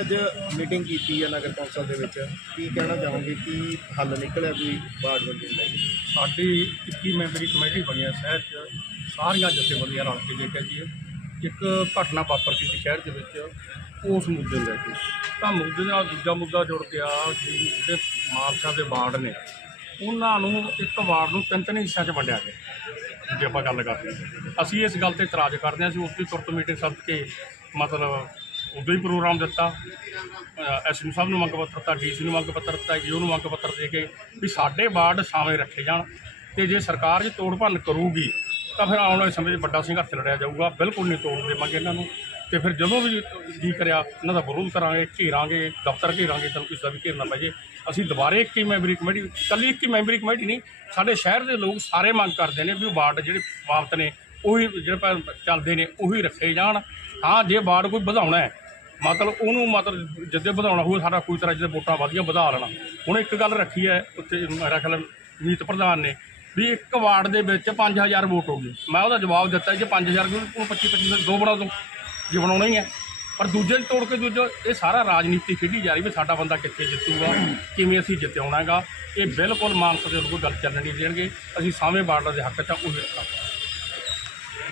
ਅੱਜ ਮੀਟਿੰਗ ਕੀਤੀ ਹੈ ਨਗਰ ਕੌਂਸਲ ਦੇ ਵਿੱਚ। ਕੀ ਕਹਿਣਾ ਚਾਹੋਗੇ? ਕੀ ਹੱਲ ਨਿਕਲਿਆ ਕੋਈ ਬਾੜ ਬੰਦੇ ਦਾ? ਸਾਡੀ 21 ਮੈਂਬਰੀ ਕਮੇਟੀ ਬਣੀ ਹੈ ਸ਼ਹਿਰ 'ਚ। ਸਾਰੀਆਂ ਜਥੇਬੰਦੀਆਂ ਰਲ ਕੇ ਦੇਖਿਆ ਜੀ। ਇੱਕ ਘਟਨਾ ਵਾਪਰਦੀ ਸੀ ਸ਼ਹਿਰ ਦੇ ਵਿੱਚ। ਉਸ ਮੁੱਦੇ ਨੂੰ ਲੈ ਕੇ। ਤਾਂ ਮੁੱਦੇ ਨਾਲ ਦੂਜਾ ਮੁੱਦਾ ਜੁੜ ਗਿਆ। ਕਿ ਜਿਹੜੇ ਮਾਰਸ਼ਾ ਦੇ ਬਾੜ ਨੇ। ਉਹਨਾਂ ਨੂੰ ਇੱਕ ਵਾਰਡ ਨੂੰ ਤਿੰਨ ਤਿੰਨ ਹਿੱਸਿਆਂ 'ਚ ਵੰਡਿਆ ਗਿਆ। ਜੇ ਆਪਾਂ ਗੱਲ ਕਰਦੇ ਹਾਂ। ਅਸੀਂ ਇਸ ਗੱਲ ਤੇ ਇਤਰਾਜ਼ ਕਰਦੇ ਹਾਂ, ਅਸੀਂ ਉਸ ਦੀ ਤੁਰਤ ਮੀਟਿੰਗ ਸੱਦ ਕੇ ਮਤਲਬ ਉਦੋਂ ਹੀ ਪ੍ਰੋਗਰਾਮ ਦਿੱਤਾ। ਐਸਐਮ ਸਾਹਿਬ ਨੂੰ ਮੰਗ ਪੱਤਰ ਦਿੱਤਾ ਡੀਸੀ ਨੂੰ ਮੰਗ ਪੱਤਰ ਦਿੱਤਾ ਜੀਓ ਨੂੰ ਮੰਗ ਪੱਤਰ ਦੇ ਕੇ ਵੀ ਸਾਡੇ ਵਾਰਡ ਸ਼ਾਮੇ ਰੱਖੇ ਜਾਣ ਤੇ ਜੇ ਸਰਕਾਰ ਜੇ ਤੋੜ ਭੰਨ ਕਰੂਗੀ, ਤਾਂ ਫਿਰ ਆਉਣ ਵਾਲੇ ਸਮੇਂ 'ਚ ਵੱਡਾ ਸੰਘਰਸ਼ ਲੜਿਆ ਜਾਊਗਾ। ਬਿਲਕੁਲ ਨਹੀਂ ਤੋੜ ਦੇਵਾਂਗੇ ਇਹਨਾਂ ਨੂੰ। ਤੇ ਫਿਰ ਜਦੋਂ ਵੀ ਜੀ ਕਰਿਆ, ਇਹਨਾਂ ਦਾ ਵਿਰੋਧ ਕਰਾਂਗੇ, ਘੇਰਾਂਗੇ, ਦਫ਼ਤਰ ਘੇਰਾਂਗੇ ਤਾਂ ਕਿਸੇ ਦਾ ਵੀ ਘੇਰਨਾ ਪੈ ਜੇ ਅਸੀਂ ਦੁਬਾਰੇ ਇੱਕ ਹੀ ਮੈਂਬਰੀ ਕਮੇਟੀ ਇਕੱਲੀ ਇੱਕ ਹੀ ਮੈਂਬਰੀ ਕਮੇਟੀ ਨਹੀਂ, ਸਾਡੇ ਸ਼ਹਿਰ ਦੇ ਲੋਕ ਸਾਰੇ ਮੰਗ ਕਰਦੇ ਨੇ ਵੀ ਉਹ ਵਾਰਡ ਜਿਹੜੇ ਸਮਾਪਤ ਨੇ, ਉਹੀ ਜਿਹੜੇ ਚੱਲਦੇ ਨੇ, ਉਹੀ ਰੱਖੇ ਜਾਣ। ਹਾਂ, ਜੇ ਵਾਰਡ ਕੋਈ ਵਧਾਉਣਾ ਹੈ, ਮਤਲਬ ਉਹਨੂੰ ਮਤਲਬ ਜਿੱਦੇ ਵਧਾਉਣਾ ਹੋਵੇ ਸਾਡਾ ਕੋਈ ਤਰ੍ਹਾਂ ਜਿਹਦੇ ਵੋਟਾਂ ਵਧੀਆਂ ਵਧਾ ਲੈਣਾ। ਹੁਣ ਇੱਕ ਗੱਲ ਰੱਖੀ ਹੈ, ਉੱਥੇ ਮੇਰਾ ਖਿਆਲ ਮੀਤ ਪ੍ਰਧਾਨ ਨੇ, ਵੀ ਇੱਕ ਵਾਰਡ ਦੇ ਵਿੱਚ 5000 ਵੋਟ ਹੋ ਗਈ ਮੈਂ ਉਹਦਾ ਜਵਾਬ ਦਿੱਤਾ ਜੇ 5000 ਕਿਉਂ? 25 25 ਦੋ ਬਣਾ ਦੋ ਜੇ ਬਣਾਉਣਾ ਹੀ ਹੈ। ਪਰ ਦੂਜੇ ਨੂੰ ਤੋੜ ਕੇ ਦੂਜਾ ਇਹ ਸਾਰਾ ਰਾਜਨੀਤੀ ਖੇਡੀ ਜਾ ਰਹੀ ਵੀ ਸਾਡਾ ਬੰਦਾ ਕਿੱਥੇ ਜਿੱਤੂਗਾ, ਕਿਵੇਂ ਅਸੀਂ ਜਿੱਤਿਆਉਣਾ ਹੈਗਾ। ਇਹ ਬਿਲਕੁਲ ਮਾਨਸਾ ਦੇ ਲੋਕ ਗੱਲ ਚੱਲਣ ਨਹੀਂ ਦੇਣਗੇ। ਅਸੀਂ ਸਾਵੇਂ ਬਾਰਡਰ ਦੇ ਹੱਕ 'ਚ ਉਹ ਰੱਖਾਂਗੇ